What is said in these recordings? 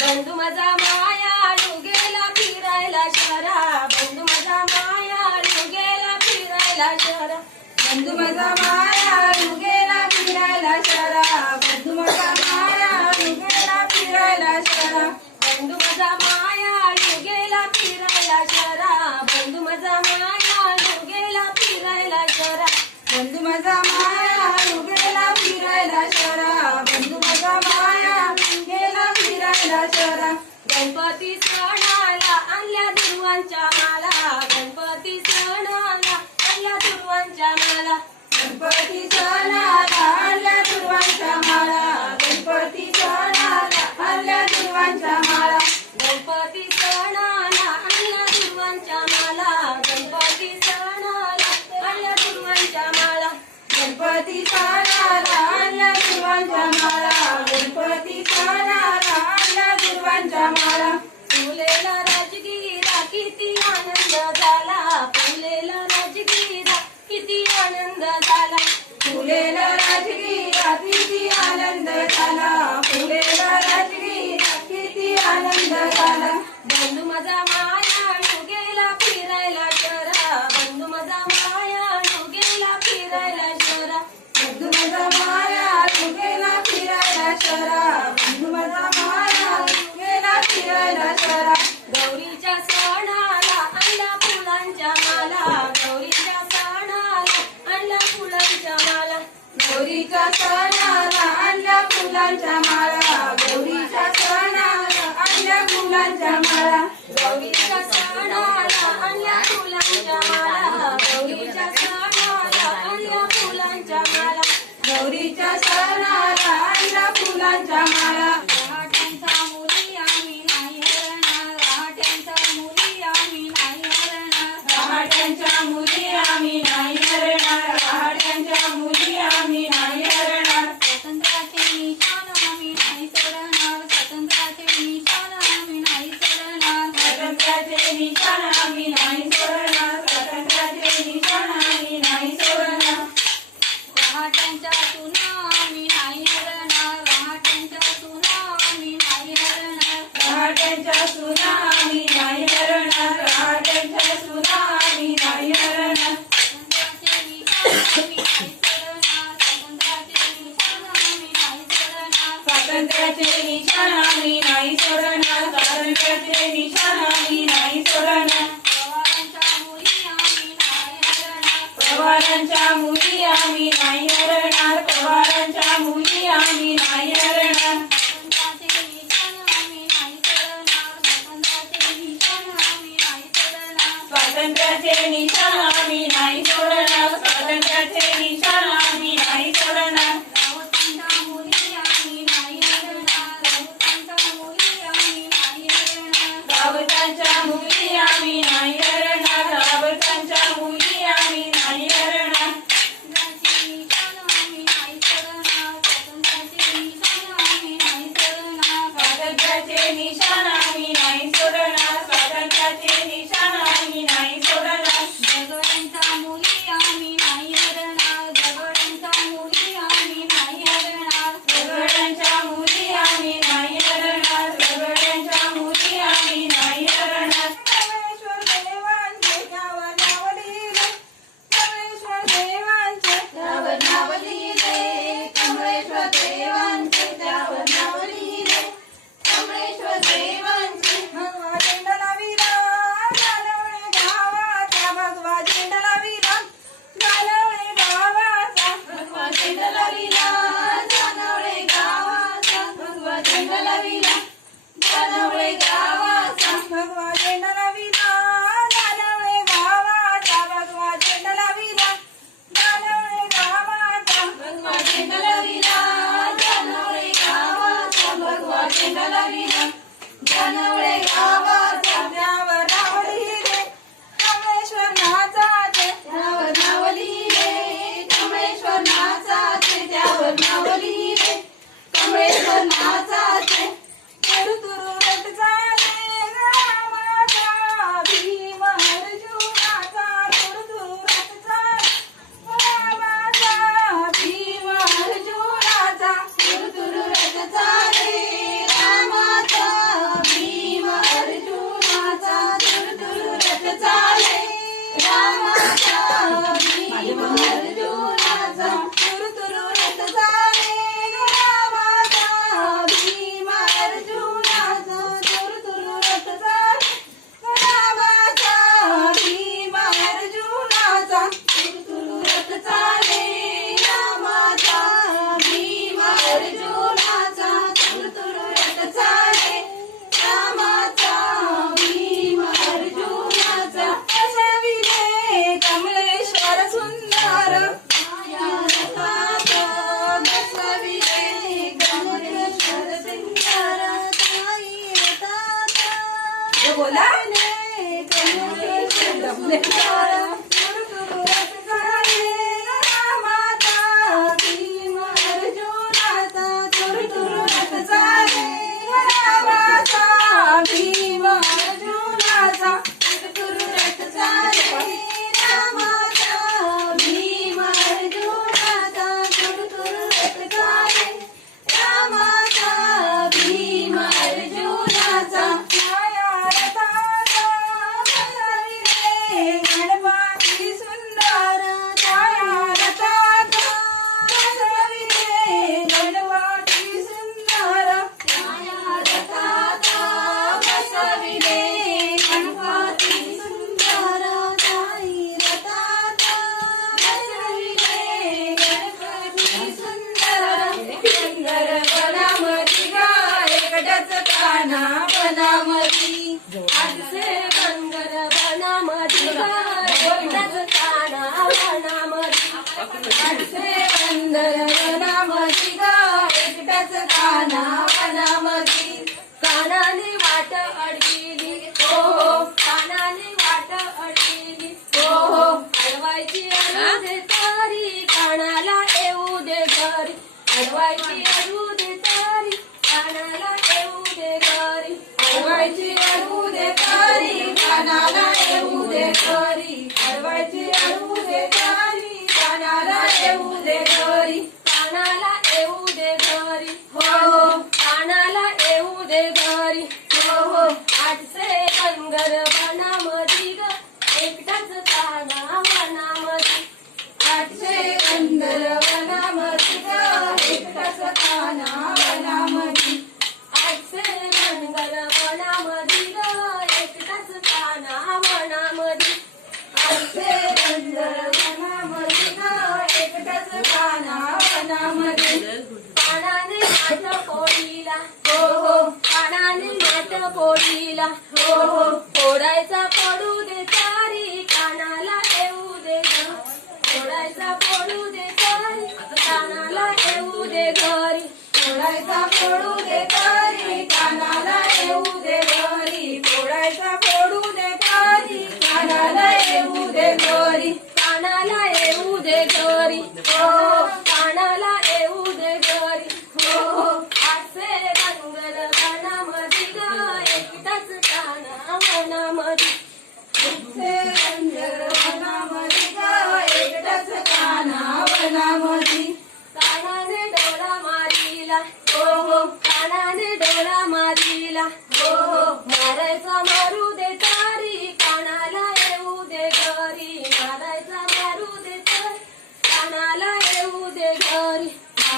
बंधू माझा माया गेला फिरायला शहरा. बंधू माझा माया गेला फिरायला शहरा. बंधू माझा माया गेला फिरायला शहरा. बंधू माया गेला फिरायला शहरा. बंधू माझा माझा माया गेला फिरायला शरा. बंधू माझा माया गेला फिरायला शरा. गणपती चढायला आणल्या दुर्वांच्या माला. फुलांच्या माळा गौरीच्या सणाला आणल्या फुलांच्या माळा गौरीच्या रहाट्यांच्या सुनामी स्वातंत्र्याचे आम्ही स्वातंत्र्याचे आम्ही मुली સ્વતંત્ર છે નિશાના ની નહીં સુરના સ્વતંત્ર છે નિશાના de अडवायची दे तारी कानाला येऊ दे घरी. अडवायची अडवू दे तारी कानाला येऊ दे घरी. अडवायची अडवू दे तारी कानाला येऊ दे घरी. अडवायची अडवू दे तारी कानाला येऊ दे घरी. कानाला येऊ दे घरी. हो कानाला येऊ दे घरी. हो हो. आठसे बंगर पोळीला हो हो फोडायचा पडू दे तारी कानाला येऊ दे फोडायचा पडू दे तारी कानाला येऊ दे घरी फोडायचा फोडू दे तारी कानाला येऊ दे घरी फोडायचा फोडू दे तारी कानाला येऊ दे घरी कानाला येऊ दे घरी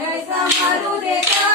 મારું સમારું દેતા